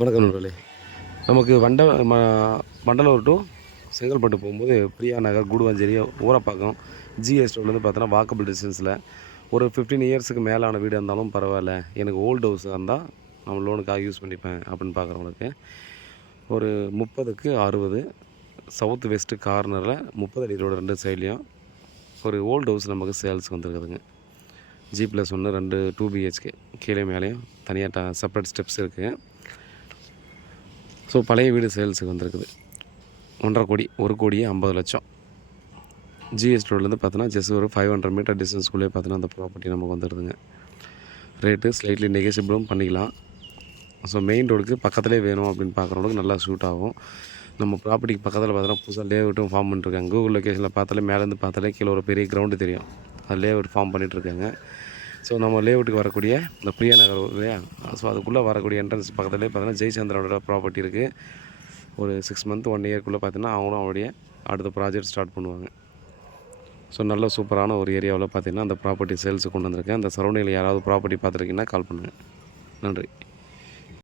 வணக்கம் நண்பர்களே. நமக்கு வண்டலூர் டு செங்கல்பட்டு போகும்போது பிரியா நகர், கூடுவாஞ்சேரி, ஊரப்பாக்கம், ஜிஎஸ் ரோட்லேருந்து பார்த்தோன்னா வாக்கபிள் டிஸ்டன்ஸில் ஒரு 15 இயர்ஸுக்கு மேலான வீடு இருந்தாலும் பரவாயில்ல, எனக்கு ஓல்டு ஹவுஸாக இருந்தால் நம்ம லோனுக்காக யூஸ் பண்ணிப்பேன் அப்படின்னு பார்க்குறவங்களுக்கு ஒரு 30க்கு 60 சவுத் வெஸ்ட்டு கார்னரில் 30 அடி ரோடு 2 சைட்லேயும் ஒரு ஓல்டு ஹவுஸ் நமக்கு சேல்ஸுக்கு வந்துருக்குதுங்க. G+1 2 2 BHK கீழே மேலேயும் தனியாக செப்பரேட் ஸ்டெப்ஸ் இருக்குது. ஸோ பழைய வீடு சேல்ஸுக்கு வந்திருக்குது. 1.5 கோடி, 1,50,00,000. ஜிஎஸ் ரோட்லேருந்து பார்த்தோன்னா ஜஸ்ட் ஒரு 500 மீட்டர் டிஸ்டன்ஸ்குள்ளே பார்த்தோன்னா அந்த ப்ராப்பர்ட்டி நமக்கு வந்துடுதுங்க. ரேட்டு ஸ்லைட்லி நெகோசியபிளும் பண்ணிக்கலாம். ஸோ மெயின் ரோடுக்கு பக்கத்துலேயே வேணும் அப்படின்னு பார்க்குறவங்களுக்கு நல்லா சூட் ஆகும். நம்ம ப்ராப்பர்ட்டிக்கு பக்கத்தில் பார்த்தோன்னா புதுசாக லேஅவுட்டும் ஃபார்ம் பண்ணிட்டுருக்காங்க. கூகுள் லொக்கேஷனில் பார்த்தாலே மேலேருந்து பார்த்தாலே கீழே ஒரு பெரிய கிரவுண்டு தெரியும். அது லேஅவுட் ஃபார்ம் பண்ணிகிட்ருக்காங்க. ஸோ நம்ம லேஅவுட்டுக்கு வரக்கூடிய இந்த பிரியா நகர் இல்லையா, ஸோ அதுக்குள்ளே வரக்கூடிய என்ட்ரன்ஸ் பக்கத்துலேயே பார்த்தீங்கன்னா ஜெயச்சந்திரனோட ப்ராப்பர்ட்டி இருக்குது. ஒரு 6 மந்த் 1 இயர்க்குள்ளே பார்த்தீங்கன்னா அவங்களும் அவருடைய அடுத்த ப்ராஜெக்ட் ஸ்டார்ட் பண்ணுவாங்க. ஸோ நல்ல சூப்பரான ஒரு ஏரியாவில் பார்த்தீங்கன்னா அந்த ப்ராப்பர்ட்டி சேல்ஸுக்கு கொண்டு வந்திருக்கேன். அந்த சரௌண்டிங்கில் யாராவது ப்ராப்பர்ட்டி பார்த்துருக்கீங்கன்னா கால் பண்ணுங்கள். நன்றி.